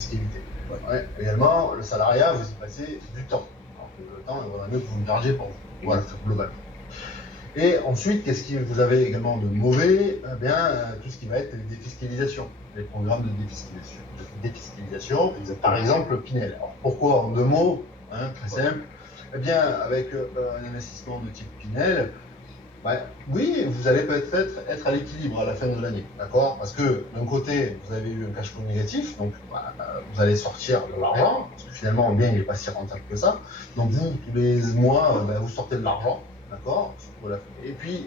fiscalité. Ouais. Également, le salariat, vous y passez du temps. Alors que le temps, il vaudrait mieux que vous le gardiez pour vous. Voilà, globalement. Et ensuite, qu'est-ce que vous avez également de mauvais? Eh bien, tout ce qui va être les défiscalisations, les programmes de défiscalisation, par exemple Pinel. Alors pourquoi en deux mots, très simple? Eh bien, avec un investissement de type Pinel, oui, vous allez peut-être être à l'équilibre à la fin de l'année, d'accord? Parce que d'un côté, vous avez eu un cash flow négatif, donc vous allez sortir de l'argent, parce que finalement, le bien, il n'est pas si rentable que ça. Donc vous, tous les mois, vous sortez de l'argent, d'accord? Et puis,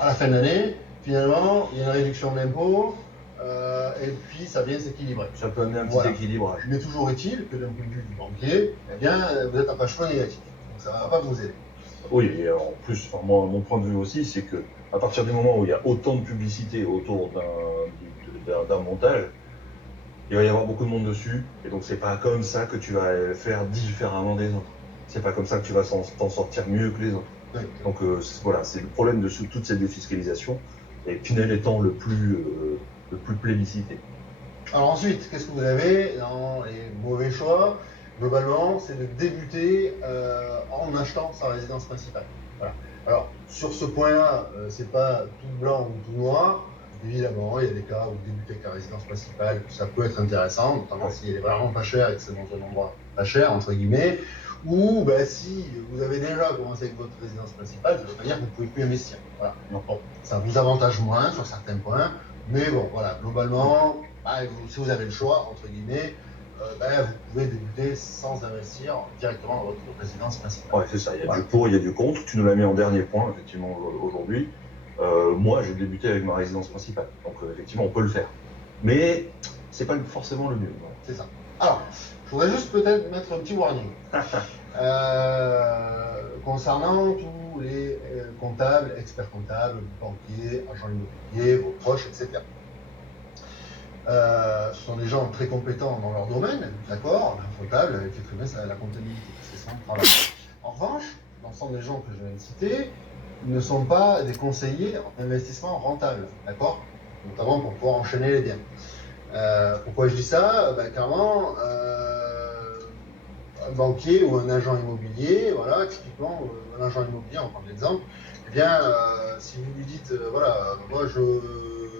à la fin de l'année, finalement, il y a une réduction d'impôts, et puis ça vient s'équilibrer. Ça peut amener un petit équilibrage. Mais toujours est-il que d'un point de vue du banquier, eh bien, vous êtes en cash flow négatif. Donc ça ne va pas vous aider. Oui, et en plus, moi, mon point de vue aussi, c'est que à partir du moment où il y a autant de publicité autour d'un montage, il va y avoir beaucoup de monde dessus, et donc c'est pas comme ça que tu vas faire différemment des autres. C'est pas comme ça que tu vas t'en sortir mieux que les autres. Oui. Donc voilà, c'est le problème de toute cette défiscalisation, et Pinel étant le plus plébiscité. Alors ensuite, qu'est-ce que vous avez dans les mauvais choix? Globalement, c'est de débuter en achetant sa résidence principale. Voilà. Alors, sur ce point-là, c'est pas tout blanc ou tout noir. Évidemment, il y a des cas où débuter avec la résidence principale, ça peut être intéressant, notamment s'il est vraiment pas cher et que c'est dans un endroit pas cher, entre guillemets, ou si vous avez déjà commencé avec votre résidence principale, ça veut pas dire que vous ne pouvez plus investir. Voilà. Donc, bon, ça vous avantage moins sur certains points, mais bon, voilà, globalement, si vous avez le choix, entre guillemets, vous pouvez débuter sans investir directement dans votre résidence principale. Ouais, c'est ça, il y a du pour, il y a du contre. Tu nous l'as mis en dernier point, effectivement, aujourd'hui. Moi, j'ai débuté avec ma résidence principale, donc effectivement, on peut le faire. Mais c'est pas forcément le mieux. Voilà. C'est ça. Alors, je voudrais juste peut-être mettre un petit warning. Concernant tous les comptables, experts comptables, banquiers, agents immobiliers, vos proches, etc. Ce sont des gens très compétents dans leur domaine, d'accord? Un comptable fait très bien la comptabilité, c'est son travail. En revanche, l'ensemble des gens que je viens de citer ne sont pas des conseillers en investissement rentable, d'accord? Notamment pour pouvoir enchaîner les biens. Pourquoi je dis ça? Clairement, un banquier ou un agent immobilier, voilà, typiquement, un agent immobilier, on prend l'exemple, eh bien, si vous lui dites, moi je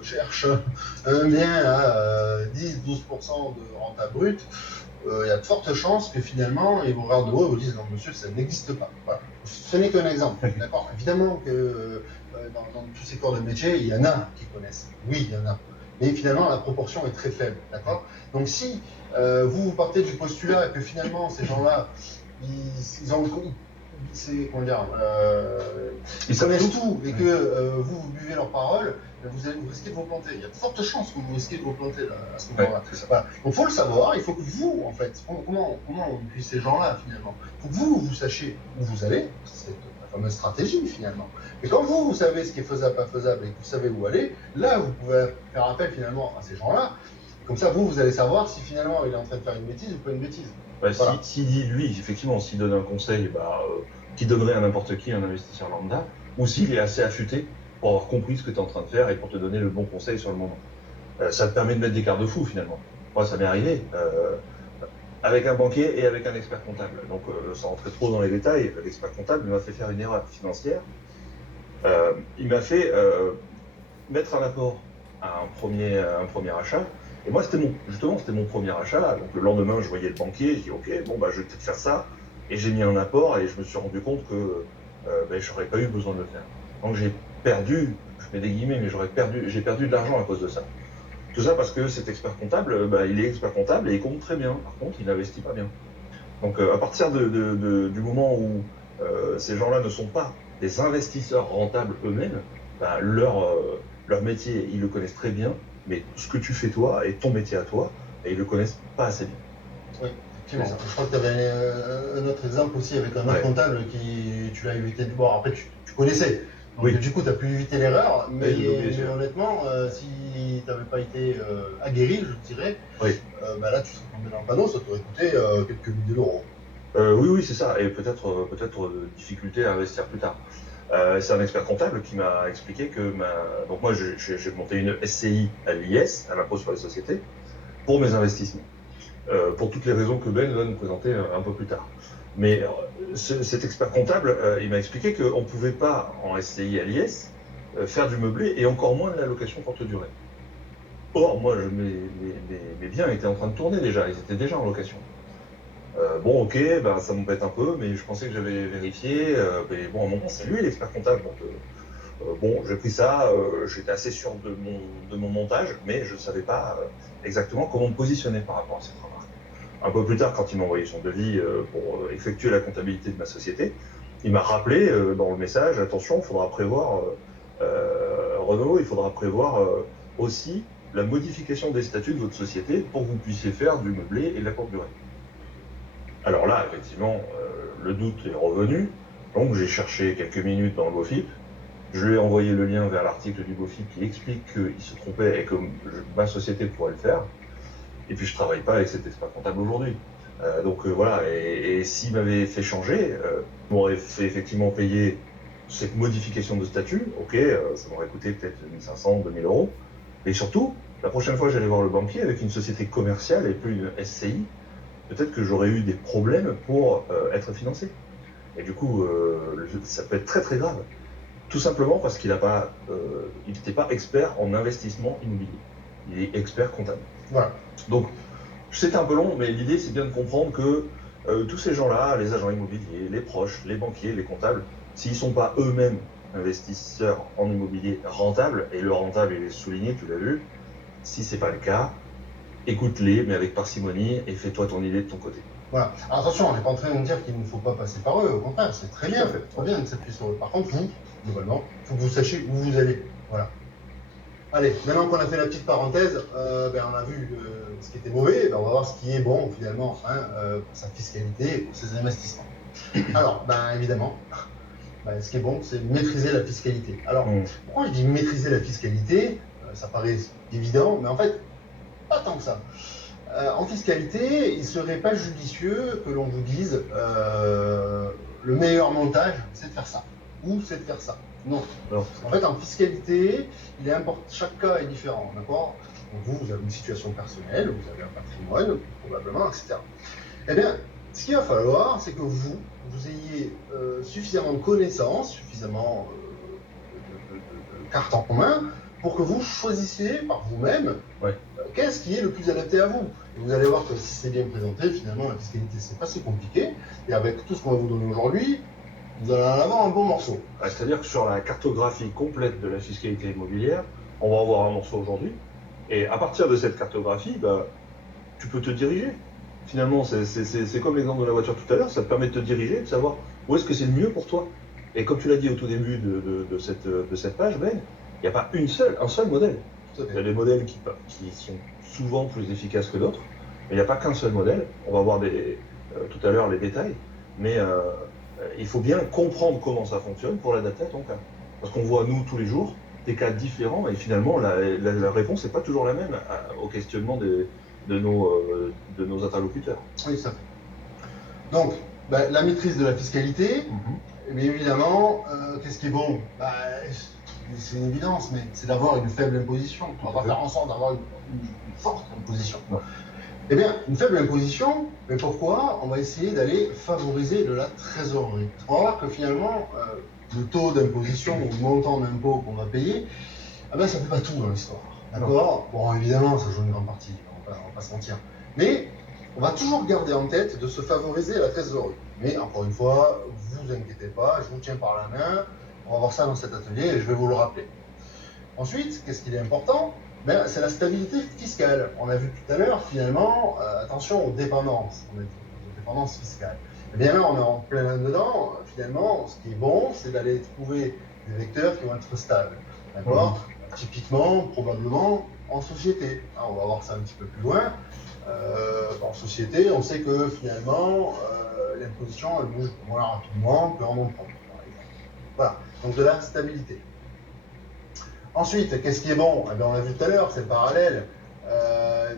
cherche un bien à 10-12% de renta brute, il y a de fortes chances que finalement, ils vous regardent de haut et vous disent non, monsieur, ça n'existe pas. Voilà. Ce n'est qu'un exemple, d'accord? Évidemment que dans tous ces corps de métier, il y en a qui connaissent. Oui, il y en a. Mais finalement, la proportion est très faible, d'accord? Donc si vous partez du postulat que finalement, ces gens-là, ils ont comment dire, ils connaissent tout et que vous buvez leurs paroles, vous risquez de vous planter. Il y a de fortes chances que vous risquez de vous planter là, à ce moment-là. Voilà. Donc il faut le savoir, il faut que vous, en fait, comment on puisse ces gens-là finalement, il faut que vous sachiez où vous allez, c'est la fameuse stratégie finalement. Et quand vous savez ce qui est faisable, pas faisable et que vous savez où aller, là vous pouvez faire appel finalement à ces gens-là. Comme ça, vous allez savoir si finalement il est en train de faire une bêtise ou pas une bêtise. Voilà. S'il dit, lui, effectivement, s'il donne un conseil qui donnerait à n'importe qui, un investisseur lambda, ou s'il est assez affûté pour avoir compris ce que tu es en train de faire et pour te donner le bon conseil sur le moment. Ça te permet de mettre des garde-fous, finalement. Moi, ça m'est arrivé avec un banquier et avec un expert comptable. Donc, sans rentrer trop dans les détails, l'expert comptable m'a fait faire une erreur financière. Il m'a fait mettre un apport à un premier achat. Et moi, c'était mon premier achat là. Donc le lendemain, je voyais le banquier, je dis ok, je vais peut-être faire ça. Et j'ai mis un apport et je me suis rendu compte que j'aurais pas eu besoin de le faire. Donc j'ai perdu, je mets des guillemets, mais j'ai perdu de l'argent à cause de ça. Tout ça parce que cet expert comptable, il est expert comptable et il compte très bien. Par contre, il n'investit pas bien. Donc à partir du moment où ces gens-là ne sont pas des investisseurs rentables eux-mêmes, leur métier, ils le connaissent très bien, mais ce que tu fais toi et ton métier à toi, ils le connaissent pas assez bien. Oui, effectivement. Je crois que tu avais un autre exemple aussi avec un autre comptable qui tu l'as évité de voir. Après, tu connaissais. Donc, du coup, tu as pu éviter l'erreur. Mais honnêtement, si tu n'avais pas été aguerri, je dirais, là, tu serais tombé dans le panneau, ça t'aurait coûté quelques milliers d'euros. Oui, c'est ça. Et peut-être difficulté à investir plus tard. C'est un expert comptable qui m'a expliqué que donc moi j'ai monté une SCI à l'IS, à l'impôt sur les sociétés, pour mes investissements. pour toutes les raisons que Ben va nous présenter un peu plus tard. Mais cet expert comptable, il m'a expliqué qu'on ne pouvait pas, en SCI à l'IS, faire du meublé et encore moins de la location courte durée. Or, moi, mes biens étaient en train de tourner déjà, ils étaient déjà en location. Bon, ok, ben, ça m'embête un peu, mais je pensais que j'avais vérifié. Mais bon, à un moment, c'est lui l'expert comptable. Donc, bon, j'ai pris ça, j'étais assez sûr de mon montage, mais je ne savais pas exactement comment me positionner par rapport à cette remarque. Un peu plus tard, quand il m'a envoyé son devis pour effectuer la comptabilité de ma société, il m'a rappelé dans le message, attention, il faudra prévoir, Renaud, il faudra prévoir aussi la modification des statuts de votre société pour que vous puissiez faire du meublé et de la courte durée. Alors là, effectivement, le doute est revenu, donc j'ai cherché quelques minutes dans le BOFIP, je lui ai envoyé le lien vers l'article du BOFIP qui explique qu'il se trompait et que ma société pourrait le faire. Et puis je travaille pas avec cet expert comptable aujourd'hui. Donc voilà, et s'il m'avait fait changer, il m'aurait fait effectivement payer cette modification de statut, ok, ça m'aurait coûté peut-être 1500, 2000 euros. Et surtout, la prochaine fois que j'allais voir le banquier avec une société commerciale et plus une SCI, peut-être que j'aurais eu des problèmes pour être financé. Et du coup, ça peut être très très grave. Tout simplement parce qu'il n'était pas expert en investissement immobilier. Il est expert comptable. Voilà. Donc, c'est un peu long, mais l'idée, c'est bien de comprendre que tous ces gens-là, les agents immobiliers, les proches, les banquiers, les comptables, s'ils ne sont pas eux-mêmes investisseurs en immobilier rentables, et le rentable, il est souligné, tu l'as vu, si ce n'est pas le cas, écoute-les, mais avec parcimonie, et fais-toi ton idée de ton côté. Voilà. Alors, attention, on n'est pas en train de dire qu'il ne faut pas passer par eux, au contraire, c'est très bien, très bien de s'appuyer sur eux. Par contre, vous, globalement, il faut que vous sachiez où vous allez. Voilà. Allez, maintenant qu'on a fait la petite parenthèse, on a vu ce qui était mauvais, on va voir ce qui est bon finalement pour sa fiscalité et pour ses investissements. Alors, évidemment, ce qui est bon, c'est maîtriser la fiscalité. Alors, pourquoi je dis maîtriser la fiscalité? Ça paraît évident, mais en fait, pas tant que ça. En fiscalité, il ne serait pas judicieux que l'on vous dise le meilleur montage, c'est de faire ça, ou c'est de faire ça. Non. En fait, en fiscalité, il est important, chaque cas est différent, d'accord? Vous avez une situation personnelle, vous avez un patrimoine, probablement, etc. Eh bien, ce qu'il va falloir, c'est que vous ayez suffisamment de connaissances, suffisamment de cartes en main, pour que vous choisissiez par vous-même qu'est-ce qui est le plus adapté à vous. Et vous allez voir que si c'est bien présenté, finalement, la fiscalité, c'est pas si compliqué. Et avec tout ce qu'on va vous donner aujourd'hui, vous allez en avoir un bon morceau. C'est-à-dire que sur la cartographie complète de la fiscalité immobilière, on va avoir un morceau aujourd'hui. Et à partir de cette cartographie, tu peux te diriger. Finalement, c'est comme l'exemple de la voiture tout à l'heure, ça te permet de te diriger, de savoir où est-ce que c'est le mieux pour toi. Et comme tu l'as dit au tout début de cette page, Ben, il n'y a pas un seul modèle. Il y a des modèles qui sont souvent plus efficaces que d'autres, mais il n'y a pas qu'un seul modèle. On va voir tout à l'heure les détails, mais il faut bien comprendre comment ça fonctionne pour l'adapter à ton cas. Parce qu'on voit, nous, tous les jours, des cas différents, et finalement, la réponse n'est pas toujours la même au questionnement de nos interlocuteurs. Oui, ça fait. Donc, la maîtrise de la fiscalité, mais évidemment, qu'est-ce qui est bon? C'est une évidence, mais c'est d'avoir une faible imposition. On va faire en sorte d'avoir une forte imposition. Ouais. Eh bien, une faible imposition, mais pourquoi? On va essayer d'aller favoriser de la trésorerie. On va voir que finalement, le taux d'imposition ou le montant d'impôt qu'on va payer, ça ne fait pas tout dans l'histoire. D'accord? Bon, évidemment, ça joue une grande partie, on va pas se mentir. Mais on va toujours garder en tête de se favoriser la trésorerie. Mais encore une fois, vous inquiétez pas, je vous tiens par la main. On va voir ça dans cet atelier et je vais vous le rappeler. Ensuite, qu'est-ce qu'il est important? C'est la stabilité fiscale. On a vu tout à l'heure, finalement, attention aux dépendances. On a dit aux dépendances fiscales. Eh bien là, on est en plein là-dedans. Finalement, ce qui est bon, c'est d'aller trouver des vecteurs qui vont être stables. D'accord? Typiquement, probablement, en société. On va voir ça un petit peu plus loin. En société, on sait que finalement, l'imposition, elle bouge moins rapidement qu'en nom propre. Voilà, donc de la stabilité. Ensuite, qu'est-ce qui est bon? On a vu tout à l'heure, c'est le parallèle.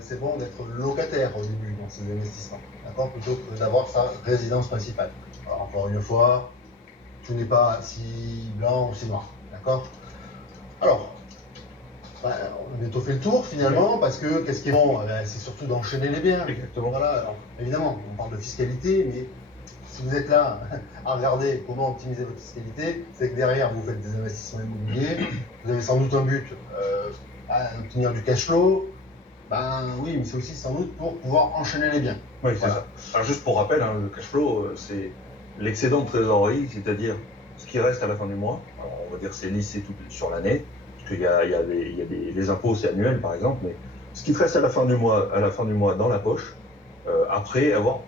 C'est bon d'être locataire au début dans ses investissements, d'accord, plutôt que d'avoir sa résidence principale. Alors, encore une fois, tout n'est pas si blanc ou si noir, d'accord. Alors, on a bientôt fait le tour finalement, parce que qu'est-ce qui est bon? C'est surtout d'enchaîner les biens. Exactement. Voilà, alors, évidemment, on parle de fiscalité, mais si vous êtes là à regarder comment optimiser votre fiscalité, c'est que derrière vous faites des investissements immobiliers, vous avez sans doute un but à obtenir du cash flow. Ben oui, mais c'est aussi sans doute pour pouvoir enchaîner les biens. Oui, c'est Voilà. ça. Alors juste pour rappel, hein, le cash flow, c'est l'excédent de trésorerie, c'est-à-dire ce qui reste à la fin du mois. Alors, on va dire c'est lissé tout sur l'année, parce qu'il y a les impôts, c'est annuel par exemple, mais ce qui te reste à la fin du mois dans la poche, après avoir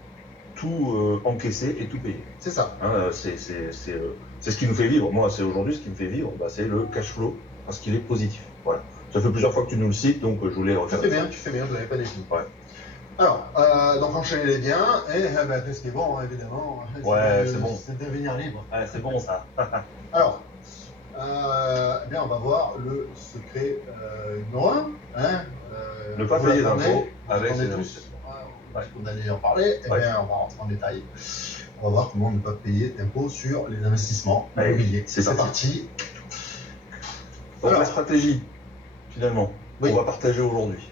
tout encaissé et tout payé. C'est ça. Hein, c'est ce qui nous fait vivre. Moi, c'est aujourd'hui ce qui me fait vivre, bah, c'est le cash flow, parce qu'il est positif. Voilà. Ça fait plusieurs fois que tu nous le cites, donc je voulais refaire. Tu fais bien, je ne l'avais pas défini. Ouais. Alors, donc enchaîner les biens, et ce qui est bon, évidemment, Ouais, c'est bon. c'est devenir libre. Ouais, c'est bon ça. Alors, eh bien, on va voir le secret numéro 1. Hein, ne pas payer d'impôts avec ses tous. investissements. Ouais. On allait en parler, eh bien, on va rentrer en détail. On va voir comment ne pas payer d'impôts sur les investissements immobiliers. C'est parti. Donc Alors, la stratégie, finalement, oui. qu'on va partager aujourd'hui,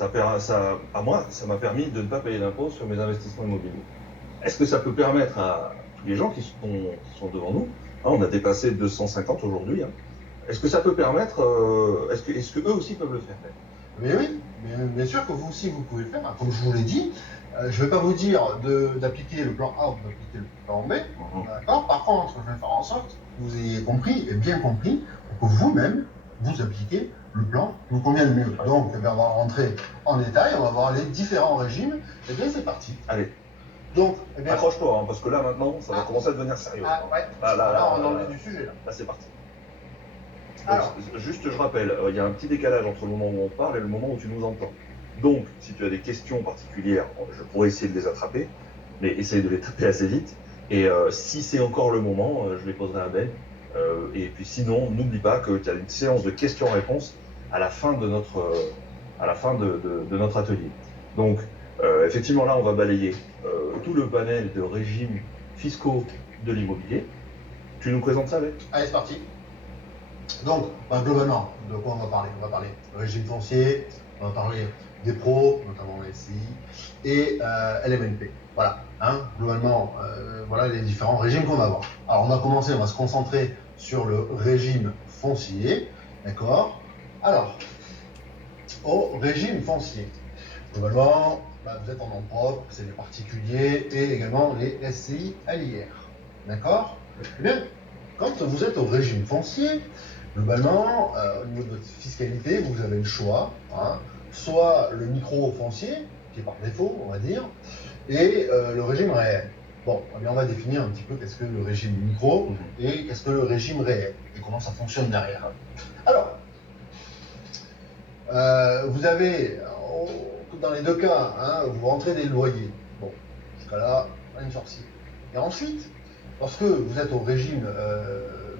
à moi, ça m'a permis de ne pas payer d'impôts sur mes investissements immobiliers. Est-ce que ça peut permettre à tous les gens qui sont devant nous, hein, on a dépassé 250 aujourd'hui, hein, est-ce que ça peut permettre, est-ce que eux aussi peuvent le faire? Mais oui, bien sûr que vous aussi vous pouvez le faire. Comme je vous l'ai dit, je ne vais pas vous dire d'appliquer le plan A ou d'appliquer le plan B. D'accord. Par contre, je vais faire en sorte que vous ayez compris et bien compris pour que vous-même vous appliquez le plan qui vous convient le mieux. Donc, on va rentrer en détail, on va voir les différents régimes. Et bien, c'est parti. Allez. Donc, accroche-toi, hein, parce que là maintenant, ça va commencer à devenir sérieux. Ouais. Là, on en est du sujet. Là, c'est parti. Alors, juste, je rappelle, il y a un petit décalage entre le moment où on parle et le moment où tu nous entends. Donc, si tu as des questions particulières, je pourrais essayer de les attraper, mais essaye de les taper assez vite. Et si c'est encore le moment, je les poserai à Ben. Et puis sinon, n'oublie pas que tu as une séance de questions-réponses à la fin de notre, de notre atelier. Donc, effectivement, là, on va balayer tout le panel de régimes fiscaux de l'immobilier. Tu nous présentes ça, Ben? Allez, c'est parti. Donc, globalement, de quoi on va parler? On va parler régime foncier, on va parler des pros, notamment les SCI, et LMNP. Voilà, hein, globalement, voilà les différents régimes qu'on va avoir. Alors, on va commencer, on va se concentrer sur le régime foncier, d'accord? Alors, au régime foncier, globalement, vous êtes en nom propre, c'est les particuliers et également les SCI à l'IR, d'accord? Eh bien, quand vous êtes au régime foncier, globalement, au niveau de votre fiscalité, vous avez le choix, hein, soit le micro-foncier, qui est par défaut, on va dire, et le régime réel. Bon, eh bien, on va définir un petit peu qu'est-ce que le régime micro et qu'est-ce que le régime réel, et comment ça fonctionne derrière. Alors, vous avez, dans les deux cas, hein, vous rentrez des loyers. Bon, jusqu'à là, rien de sorcier. Et ensuite, lorsque vous êtes au régime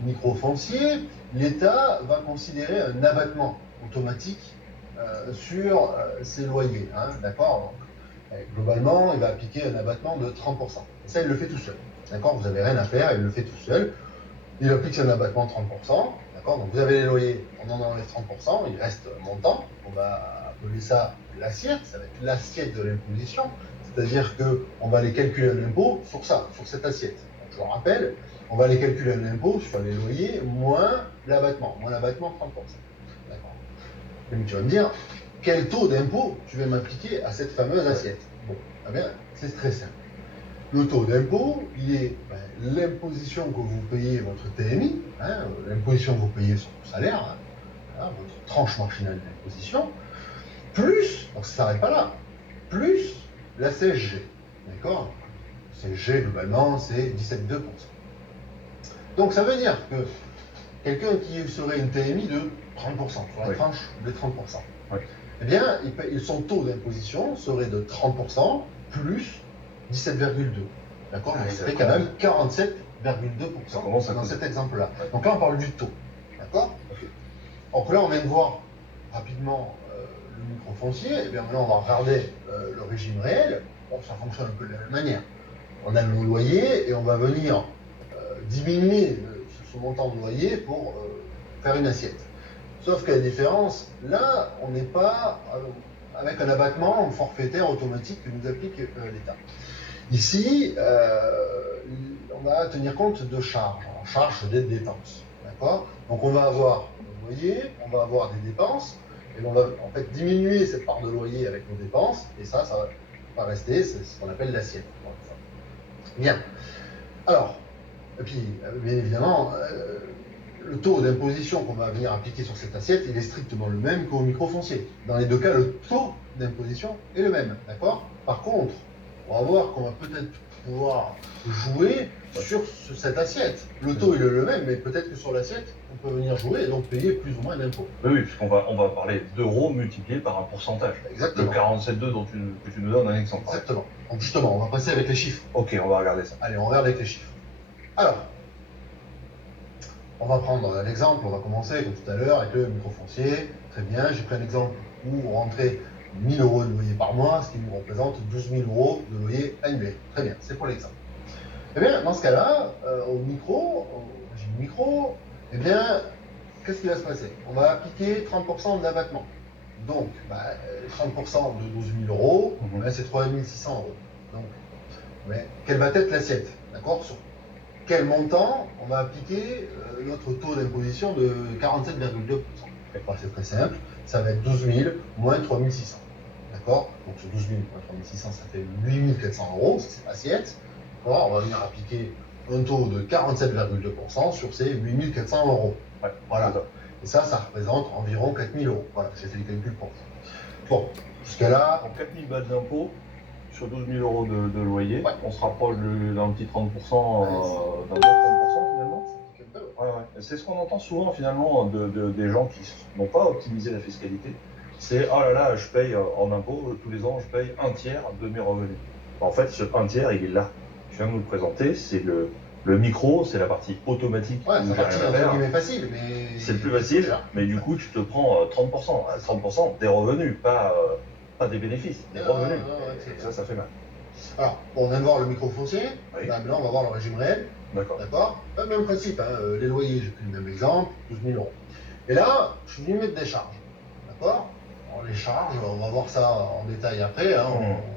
micro-foncier, l'État va considérer un abattement automatique sur ses loyers. Hein, d'accord? Globalement, il va appliquer un abattement de 30%. Et ça, il le fait tout seul. D'accord? Vous n'avez rien à faire, il le fait tout seul. Il applique un abattement de 30%. D'accord? Donc vous avez les loyers, on en enlève 30%, il reste un montant. On va appeler ça l'assiette, ça va être l'assiette de l'imposition. C'est-à-dire qu'on va aller calculer un impôt sur ça, sur cette assiette. Donc, je le rappelle, on va aller calculer un impôt sur les loyers moins l'abattement 30%. D'accord. Et tu vas me dire, quel taux d'impôt tu vas m'appliquer à cette fameuse assiette? Bon, eh bien, c'est très simple. Le taux d'impôt, il est l'imposition que vous payez votre TMI, hein, l'imposition que vous payez sur votre salaire, hein, voilà, votre tranche marginale d'imposition, plus, donc ça ne s'arrête pas là, plus la CSG. D'accord? CSG, globalement, c'est 17,2%. Donc ça veut dire que quelqu'un qui serait une TMI de 30%, sur la tranche de 30%, eh bien, son taux d'imposition serait de 30% plus 17,2. D'accord? Donc ça fait quand même 47,2% dans cet exemple-là. Donc là, on parle du taux. D'accord? Donc là, on vient de voir rapidement le micro-foncier. Et bien maintenant, on va regarder le régime réel. Bon, ça fonctionne un peu de la même manière. On a nos loyers et on va venir diminuer ce montant de loyer pour faire une assiette. Sauf qu'à la différence, là, on n'est pas avec un abattement forfaitaire automatique que nous applique l'État. Ici, on va tenir compte de charges. En charge, c'est des dépenses. D'accord? Donc on va avoir le loyer, on va avoir des dépenses, et on va en fait diminuer cette part de loyer avec nos dépenses, et ça va rester, c'est ce qu'on appelle l'assiette. Bien. Alors, et puis, bien évidemment, le taux d'imposition qu'on va venir appliquer sur cette assiette, il est strictement le même qu'au microfoncier. Dans les deux cas, le taux d'imposition est le même, d'accord? Par contre, on va voir qu'on va peut-être pouvoir jouer sur cette assiette. Le taux, il est le même, mais peut-être que sur l'assiette, on peut venir jouer et donc payer plus ou moins d'impôts. Oui, puisqu'on va parler d'euros multipliés par un pourcentage. Exactement. Le 47,2 que tu nous donnes un exemple. Exactement. Donc justement, on va passer avec les chiffres. Ok, on va regarder ça. Allez, on regarde avec les chiffres. Alors, on va prendre l'exemple, on va commencer comme tout à l'heure avec le microfoncier. Très bien, j'ai pris un exemple où on rentrait 1000 euros de loyer par mois, ce qui nous représente 12 000 euros de loyer annuel. Très bien, c'est pour l'exemple. Eh bien, dans ce cas-là, au régime micro, eh bien, qu'est-ce qui va se passer? On va appliquer 30% d'abattement. Donc, 30% de 12 000 euros, c'est 3 600 euros. Donc, quelle va être l'assiette? D'accord? Sur quel montant on va appliquer notre taux d'imposition de 47,2%? C'est très simple, ça va être 12 000 moins 3 600. D'accord? Donc sur 12 000 moins 3 600, ça fait 8 400 euros, ça c'est l'assiette. On va venir appliquer un taux de 47,2% sur ces 8 400 euros. Ouais, voilà. Et ça représente environ 4 000 euros. Voilà, j'ai fait le calcul pour vous. Bon, jusqu'à là. Donc 4 000 balles d'impôt sur 12 000 euros de loyer, ouais. On se rapproche d'un petit 30%, d'un bon 30% finalement. Ouais. C'est ce qu'on entend souvent finalement des gens qui n'ont pas optimisé la fiscalité. C'est oh là là, je paye en impôts tous les ans, je paye un tiers de mes revenus. En fait, ce un tiers, il est là. Je viens de nous le présenter, c'est le micro, c'est la partie automatique. Ouais, c'est la partie entre guillemets facile, mais. C'est le plus facile, mais du coup, tu te prends 30%. 30% des revenus, pas des bénéfices, des revenus. Et ça fait mal. Alors, on vient de voir le microfoncier, oui. Maintenant on va voir le régime réel. D'accord. Même principe, hein, les loyers, j'ai pris le même exemple, 12 000 euros. Et là, je suis venu mettre des charges. D'accord? Les charges, on va voir ça en détail après, hein,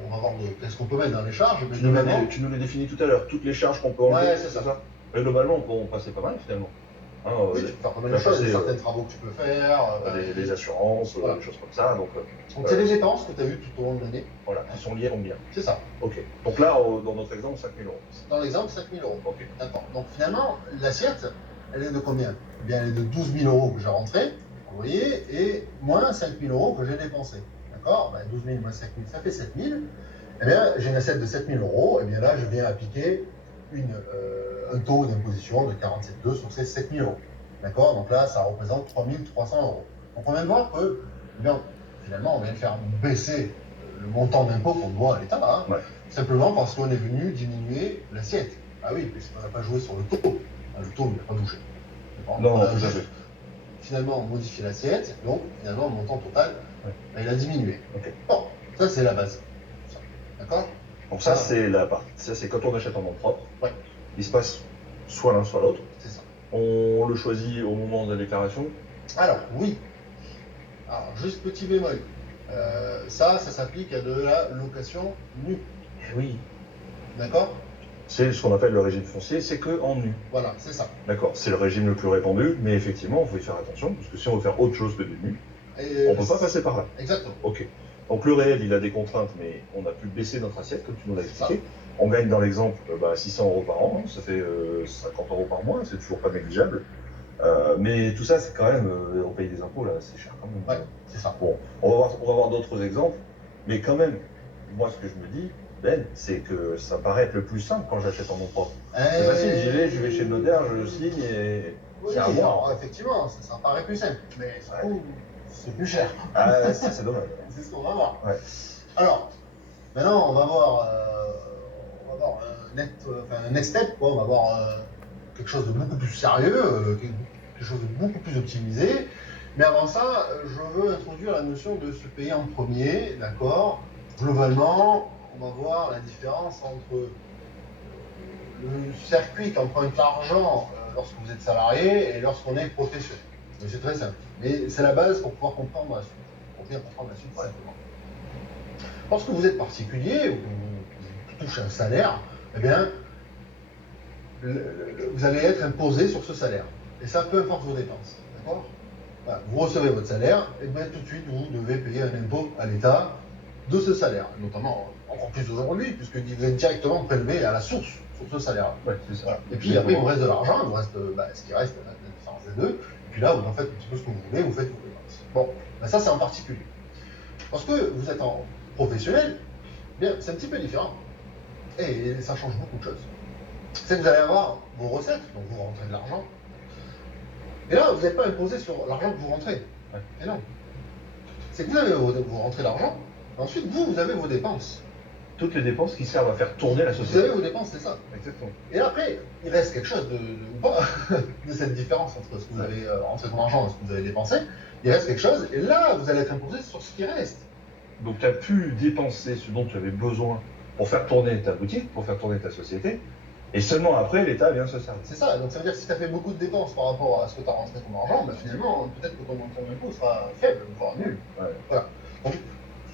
on va voir qu'est-ce qu'on peut mettre dans les charges. Tu nous les définis tout à l'heure, toutes les charges qu'on peut enlever. Ouais, c'est ça. Mais globalement, on passer pas mal finalement. Hein, oui, tu peux faire pas mal de choses, il y a certains travaux que tu peux faire. Les assurances, des choses comme ça. Donc c'est les dépenses que tu as eues tout au long de l'année. Voilà, qui sont liées à ton bien. C'est ça. Ok. Donc là, dans notre exemple, 5 000 euros. Dans l'exemple, 5 000 euros. Ok. D'accord. Donc finalement, l'assiette, elle est de combien? Eh bien, elle est de 12 000 euros que j'ai rentré, vous voyez, et moins 5 000 euros que j'ai dépensé. D'accord? 12 000 moins 5 000, ça fait 7 000. Eh bien, j'ai une assiette de 7 000 euros, et bien là, je viens appliquer un taux d'imposition de 47,2 sur ces 7 000 euros. D'accord? Donc là, ça représente 3 300 euros. Donc on vient de voir que, bien, finalement, on vient de faire baisser le montant d'impôt qu'on doit à l'État, hein, simplement parce qu'on est venu diminuer l'assiette. Ah oui, parce qu'on n'a pas joué sur le taux. Le taux, il n'a pas bougé. Non, tout à fait. Finalement, on modifie l'assiette, donc finalement, le montant total, il a diminué. Okay. Bon, ça c'est la base. D'accord? Donc ça, c'est la partie. Ça, c'est quand on achète en nom propre. Ouais. Il se passe soit l'un, soit l'autre. C'est ça. On le choisit au moment de la déclaration. Alors, oui. Alors, juste petit bémol. Ça s'applique à de la location nue. Oui. D'accord? C'est ce qu'on appelle le régime foncier, c'est que en nu. Voilà, c'est ça. D'accord, c'est le régime le plus répandu, mais effectivement, il faut y faire attention, parce que si on veut faire autre chose que du nu, on ne peut pas passer par là. Exactement. Ok. Donc le réel, il a des contraintes, mais on a pu baisser notre assiette, comme tu nous l'as expliqué. On gagne dans l'exemple 600 euros par an, ça fait 50 euros par mois, c'est toujours pas négligeable. Mais tout ça, c'est quand même, on paye des impôts, là, c'est cher quand même. Ouais, c'est ça. Bon, on va voir d'autres exemples, mais quand même, moi, ce que je me dis, Ben, c'est que ça paraît être le plus simple quand j'achète en nom propre. C'est facile, je vais chez le notaire, je signe et c'est à moi. Effectivement, ça paraît plus simple, mais c'est plus cher. Ah, ça, c'est dommage. C'est ce qu'on va voir. Ouais. Alors, maintenant, on va voir un next step, quoi. On va voir quelque chose de beaucoup plus sérieux, quelque chose de beaucoup plus optimisé. Mais avant ça, je veux introduire la notion de se payer en premier, d'accord? Globalement, on va voir la différence entre le circuit qui emprunte l'argent lorsque vous êtes salarié et lorsqu'on est professionnel. Mais c'est très simple. Mais c'est la base pour pouvoir comprendre la suite. Pour bien comprendre la suite, simplement. Lorsque vous êtes particulier, ou vous touchez un salaire, eh bien, vous allez être imposé sur ce salaire. Et ça, peu importe vos dépenses. D'accord? Voilà. Vous recevez votre salaire, et bien tout de suite, vous devez payer un impôt à l'État de ce salaire. Notamment, encore plus aujourd'hui, puisque vous êtes directement prélevé à la source sur ce salaire. Ouais, c'est ça. Voilà. Et puis après, il vous reste de l'argent, il vous reste ce qui reste, la différence des deux. Et puis là, vous en faites un petit peu ce que vous voulez, vous faites vos dépenses. Bon, ben ça c'est en particulier. Lorsque vous êtes en professionnel, bien, c'est un petit peu différent. Et ça change beaucoup de choses. C'est que vous allez avoir vos recettes, donc vous rentrez de l'argent. Et là, vous n'êtes pas imposé sur l'argent que vous rentrez. Ouais. Et non. C'est que vous rentrez l'argent, ensuite vous avez vos dépenses. Toutes les dépenses qui servent à faire tourner la Vous société. avez vos dépenses, c'est ça. Exactement. Et après, il reste quelque chose ou pas, de cette différence entre ce que vous avez rentré comme argent et ce que vous avez dépensé. Il reste quelque chose, et là, vous allez être imposé sur ce qui reste. Donc tu as pu dépenser ce dont tu avais besoin pour faire tourner ta boutique, pour faire tourner ta société, et seulement après, l'État vient se servir. C'est ça, donc ça veut dire que si tu as fait beaucoup de dépenses par rapport à ce que tu as rentré comme argent, bah finalement, peut-être que ton impôt sera faible, voire nul. Ouais. Voilà. Donc,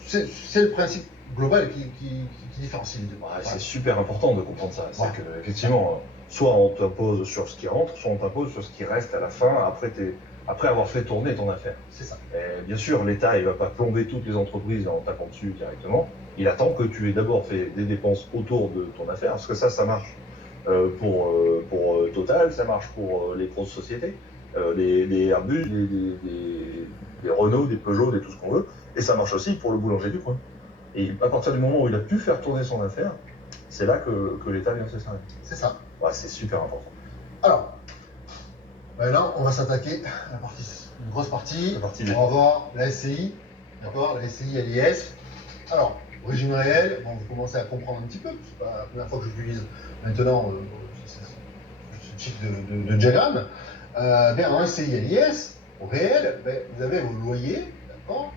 c'est le principe global qui différencie les deux. Ouais, Voilà. c'est super important de comprendre ça. C'est Ouais. que, effectivement, soit on t'impose sur ce qui rentre, soit on t'impose sur ce qui reste à la fin, après avoir fait tourner ton affaire. C'est ça. Et bien sûr, l'État, il va pas plomber toutes les entreprises en tapant dessus directement. Il attend que tu aies d'abord fait des dépenses autour de ton affaire, parce que ça marche pour Total, ça marche pour les grosses sociétés, les Airbus, les Renault, des Peugeot, des tout ce qu'on veut, et ça marche aussi pour le boulanger du coin. Et à partir du moment où il a pu faire tourner son affaire, c'est là que l'État vient se servir. C'est ça. Ouais, c'est super important. Alors, là, on va s'attaquer à une grosse partie. On va voir la SCI, d'accord, la SCI et l'IS. Alors, régime réel, bon, vous commencez à comprendre un petit peu, c'est pas la première fois que j'utilise maintenant ce type de diagramme. Bien, en SCI et l'IS, au réel, vous avez vos loyers, d'accord,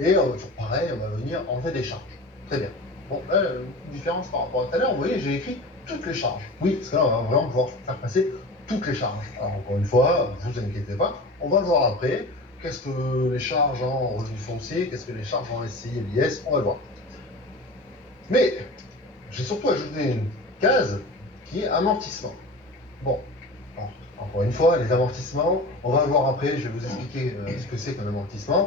et pareil, on va venir enlever des charges. Très bien. Bon, là, une différence par rapport à tout à l'heure, vous voyez, j'ai écrit toutes les charges. Oui, parce que là, on va vraiment pouvoir faire passer toutes les charges. Alors, encore une fois, ne vous inquiétez pas, on va le voir après. Qu'est-ce que les charges en revenu foncier, qu'est-ce que les charges en SCI et l'IS, on va le voir. Mais, j'ai surtout ajouté une case qui est amortissement. Bon, alors, encore une fois, les amortissements, on va le voir après, je vais vous expliquer ce que c'est qu'un amortissement.